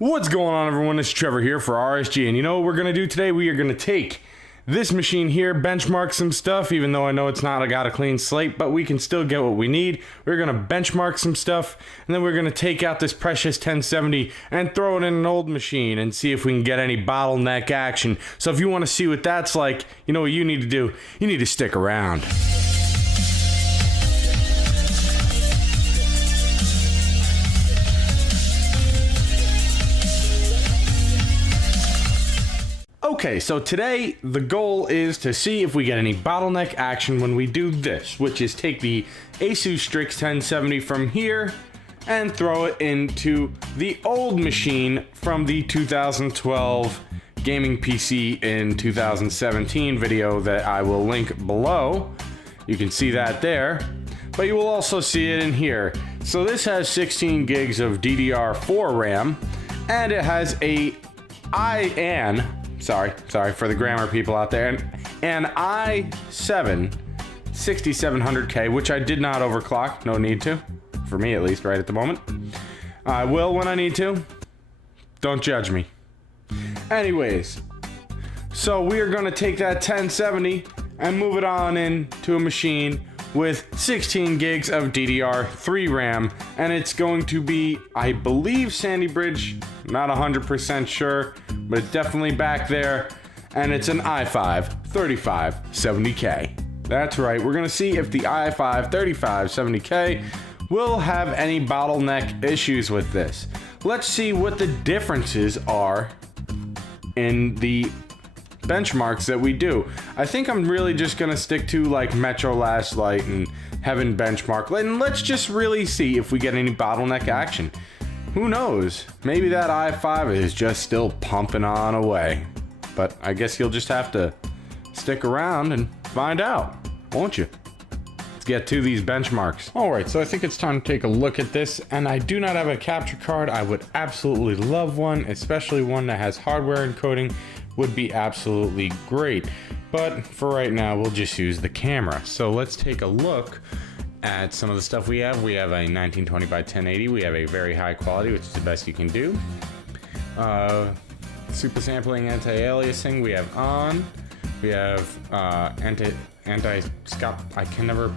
What's going on, everyone? It's Trevor here for RSG, and you know what we're gonna do today? We are gonna take this machine here, benchmark some stuff, even though I know it's not got a clean slate, but we can still get what we need. We're gonna benchmark some stuff, and then we're gonna take out this precious 1070 and throw it in an old machine and see if we can get any bottleneck action. So if you wanna see what that's like, you know what you need to do? You need to stick around. Okay, so today the goal is to see if we get any bottleneck action when we do this, which is take the Asus Strix 1070 from here and throw it into the old machine from the 2012 gaming PC in 2017 video that I will link below. You can see that there, but you will also see it in here. So this has 16 gigs of DDR4 RAM, and it has sorry for the grammar people out there, an i7 6700K, which I did not overclock, no need to, for me at least right at the moment. I will when I need to, don't judge me. Anyways, so we are going to take that 1070 and move it on into a machine with 16 gigs of DDR3 RAM, and it's going to be, I believe, Sandy Bridge, not 100% sure, but it's definitely back there, and it's an i5 3570K. That's right, we're gonna see if the i5 3570K will have any bottleneck issues with this. Let's see what the differences are in the benchmarks that we do. I think I'm really just gonna stick to like Metro Last Light and Heaven benchmark, and let's just really see if we get any bottleneck action. Who knows? Maybe that i5 is just still pumping on away. But I guess you'll just have to stick around and find out, won't you? Let's get to these benchmarks. Alright, so I think it's time to take a look at this, and I do not have a capture card. I would absolutely love one, especially one that has hardware encoding. Would be absolutely great. But for right now, we'll just use the camera. So let's take a look at some of the stuff we have. We have a 1920 by 1080. We have a very high quality, which is the best you can do. Super sampling, anti-aliasing. We have on. We have anti-scop. I can never.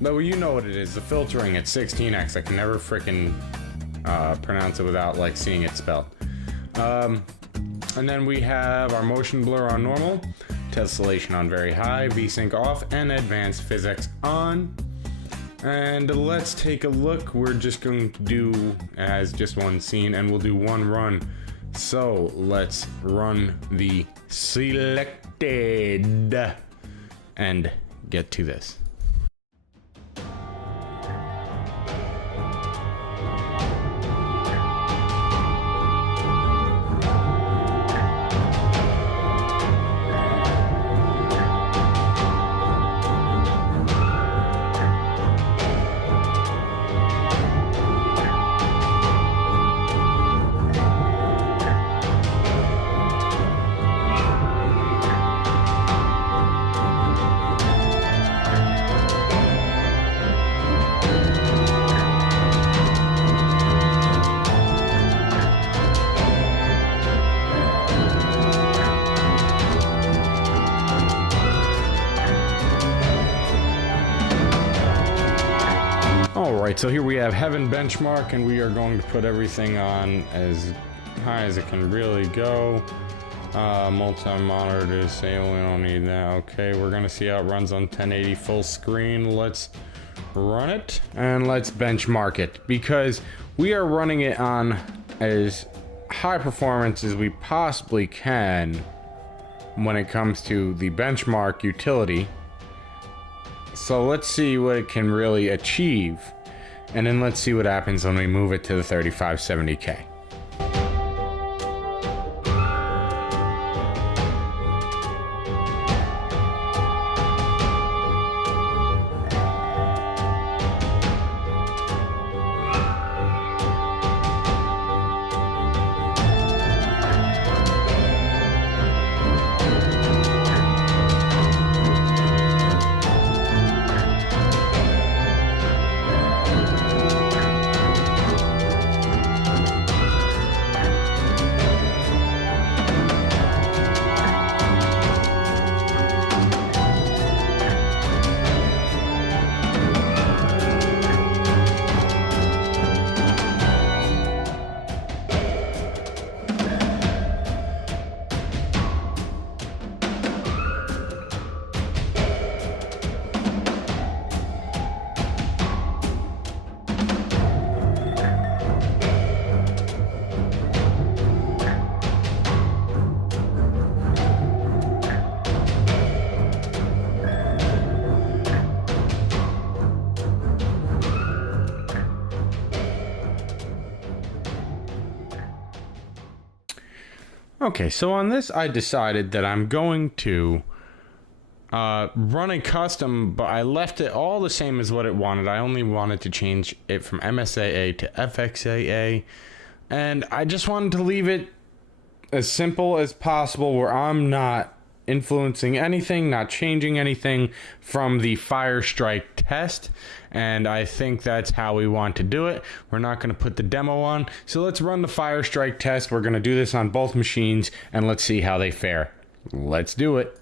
But you know what it is. The filtering at 16x. I can never freaking pronounce it without like seeing it spelled. And then we have our motion blur on normal, tessellation on very high, VSync off, and advanced physics on. And let's take a look. We're just going to do as just one scene, and we'll do one run. So let's run the selected and get to this. Alright, so here we have Heaven benchmark, and we are going to put everything on as high as it can really go. Multi-monitor disable, we don't need that. Okay, we're gonna see how it runs on 1080 full screen. Let's run it, and let's benchmark it, because we are running it on as high performance as we possibly can when it comes to the benchmark utility. So let's see what it can really achieve, and then let's see what happens when we move it to the 3570K. Okay, so on this I decided that I'm going to run a custom, but I left it all the same as what it wanted. I only wanted to change it from MSAA to FXAA, and I just wanted to leave it as simple as possible where I'm not influencing anything, not changing anything from the Firestrike test, and I think that's how we want to do it. We're not going to put the demo on, so let's run the Firestrike test. We're going to do this on both machines, and let's see how they fare. Let's do it.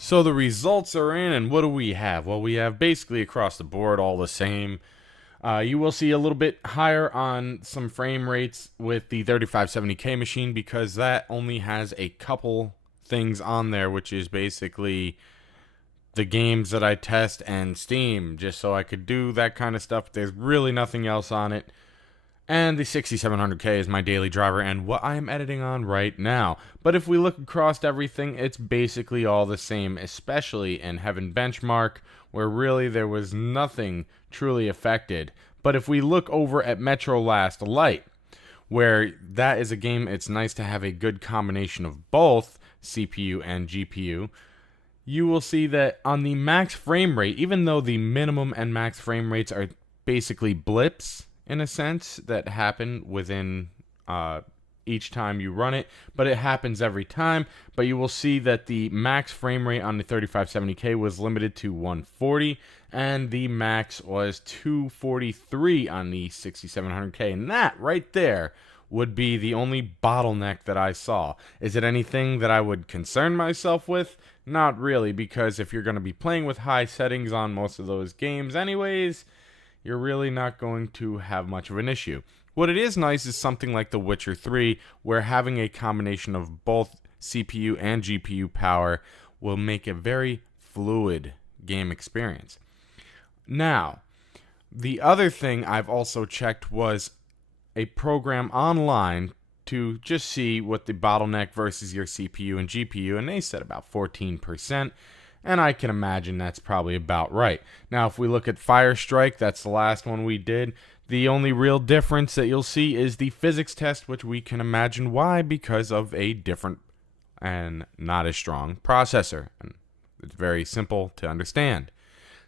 So the results are in, and what do we have? Well, we have basically across the board all the same. You will see a little bit higher on some frame rates with the 3570K machine because that only has a couple things on there, which is basically the games that I test and Steam, just so I could do that kind of stuff. There's really nothing else on it. And the 6700K is my daily driver and what I am editing on right now. But if we look across everything, it's basically all the same, especially in Heaven Benchmark, where really there was nothing truly affected. But if we look over at Metro Last Light, where that is a game, it's nice to have a good combination of both CPU and GPU, you will see that on the max frame rate, even though the minimum and max frame rates are basically blips, in a sense, that happen within each time you run it, but it happens every time. But you will see that the max frame rate on the 3570K was limited to 140, and the max was 243 on the 6700K, and that right there would be the only bottleneck that I saw. Is it anything that I would concern myself with? Not really, because if you're going to be playing with high settings on most of those games anyways, you're really not going to have much of an issue. What it is nice is something like The Witcher 3, where having a combination of both CPU and GPU power will make a very fluid game experience. Now, the other thing I've also checked was a program online to just see what the bottleneck versus your CPU and GPU, and they said about 14%. And I can imagine that's probably about right. Now, if we look at Firestrike, that's the last one we did. The only real difference that you'll see is the physics test, which we can imagine why, because of a different and not as strong processor. And it's very simple to understand.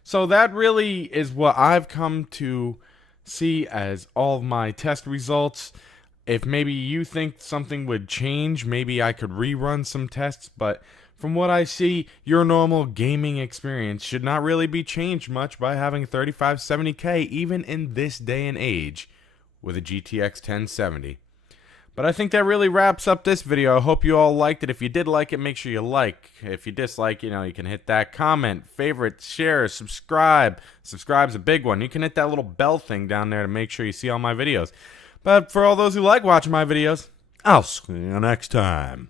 So that really is what I've come to see as all of my test results. If maybe you think something would change, maybe I could rerun some tests, but from what I see, your normal gaming experience should not really be changed much by having 3570K, even in this day and age, with a GTX 1070. But I think that really wraps up this video. I hope you all liked it. If you did like it, make sure you like. If you dislike, you can hit that comment, favorite, share, subscribe. Subscribe's a big one. You can hit that little bell thing down there to make sure you see all my videos. But for all those who like watching my videos, I'll see you next time.